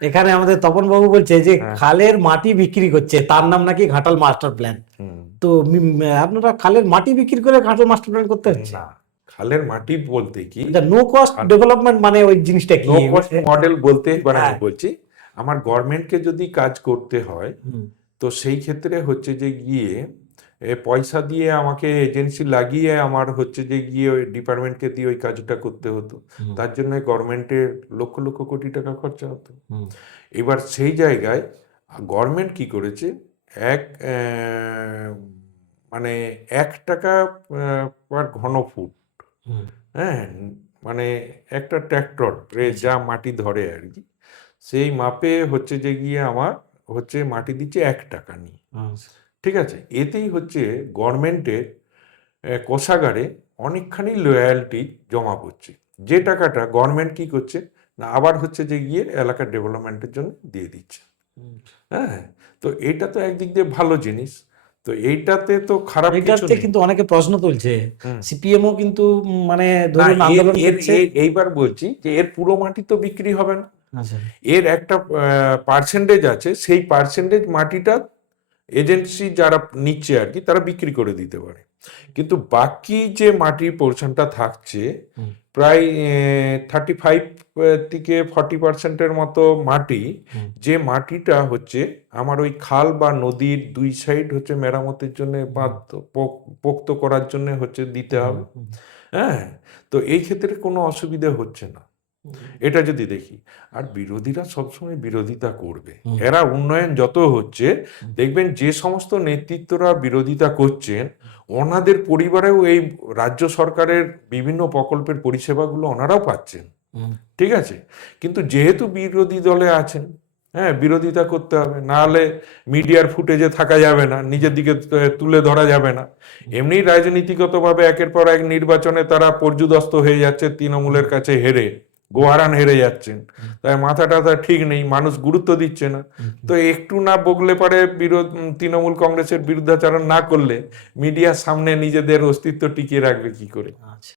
এখানে আমাদের তপন বাবু বলছে যে হ্যাঁ। খালের মাটি বিক্রি করছে, তার নাম নাকি ঘাটাল মাস্টার প্ল্যান। তো আপনারা খালের মাটি বিক্রি করে ঘাটাল মাস্টার প্ল্যান করতে হচ্ছে? না, খালের মাটি বলতে কি, নো কস্ট ডেভেলপমেন্ট মানে ওই জিনিসটা কি? নো কস্ট মডেল বলতে এবার আমি হ্যাঁ। বলছি, আমার গভর্নমেন্টকে যদি কাজ করতে হয়, হুম, তো সেই ক্ষেত্রে হচ্ছে যে গিয়ে পয়সা দিয়ে আমাকে এজেন্সি লাগিয়ে আমার হচ্ছে যে গিয়ে ওই ডিপার্টমেন্টকে দিয়ে ওই কাজটা করতে হতো। হুম, তার জন্য গভর্নমেন্টের লক্ষ লক্ষ কোটি টাকা খরচা হতো। হুম, এবার সেই জায়গায় গভর্নমেন্ট কি করেছে, এক আহ, মানে 1 টাকা পার ঘন ফুট, হুম, হ্যাঁ, মানে একটা ট্র্যাক্টর আচ্ছা, যা মাটি ধরে আর কি, সেই মাপে হচ্ছে যে গিয়ে আমার হচ্ছে মাটি দিচ্ছে 1 টাকা নিয়ে। হুম, ঠিক আছে, এতেই হচ্ছে গভর্নমেন্টের কোষাগারে অনেকখানি লয়ালটি জমা পড়ছে, যে টাকাটা গভর্নমেন্ট কি করছে না আবার হচ্ছে যে গিয়ে এলাকার ডেভেলপমেন্টের জন্য দিয়ে দিচ্ছে। হুম। হ্যাঁ, তো এইটা তো একদিক দিয়ে ভালো জিনিস, তো এইটাতে তো খারাপ কিছু এটাতে নেই। কিন্তু অনেকে প্রশ্ন তুলছে, হুম। সিপিএমও কিন্তু মানে না, ধরুন এর আন্দোলন এর করছে। এইবার বলছি যে এর পুরো মাটি তো বিক্রি হবে না, আচ্ছা। এর একটা পার্সেন্টেজ আছে, সেই পার্সেন্টেজ মাটিটা এজেন্সি যারা নিচ্ছে আর কি তারা বিক্রি করে দিতে পারে, কিন্তু বাকি যে মাটির পোর্শনটা থাকছে হুম, প্রায় 35 থেকে 40% মতো মাটি, হুম, যে মাটিটা হচ্ছে আমার ওই খাল বা নদীর 2 সাইড হচ্ছে মেরামতের জন্য বা পোক্ত করার জন্য হচ্ছে দিতে হুম, হবে। হুম, হ্যাঁ, তো এই ক্ষেত্রে কোনো অসুবিধা হচ্ছে না, এটা যদি দেখি। আর বিরোধীরা সবসময় বিরোধিতা করবে, হুম, এরা উন্নয়ন যত হচ্ছে দেখবেন যে সমস্ত নেতৃত্বরা বিরোধিতা করছেন ওনাদের পরিবারেও এই রাজ্য সরকারের বিভিন্ন প্রকল্পের পরিষেবাগুলো ওনারাও পাচ্ছেন। হুম, ঠিক আছে, কিন্তু যেহেতু বিরোধী দলে আছেন, হ্যাঁ, বিরোধিতা করতে হবে, না হলে মিডিয়ার ফুটেজে থাকা যাবে না, নিজের দিকে তুলে ধরা যাবে না। এমনি রাজনীতিগতভাবে একের পর এক নির্বাচনে তারা পর্যুদস্ত হয়ে যাচ্ছে, তৃণমূলের কাছে হেরে গোহারান হেরে যাচ্ছেন, তাই মাথা টাথা ঠিক নেই, মানুষ গুরুত্ব দিচ্ছে না। তো একটু না বগলে পারে তৃণমূল কংগ্রেসের বিরুদ্ধাচরণ না করলে মিডিয়ার সামনে নিজেদের অস্তিত্ব টিকিয়ে রাখবে কি করে? আচ্ছা।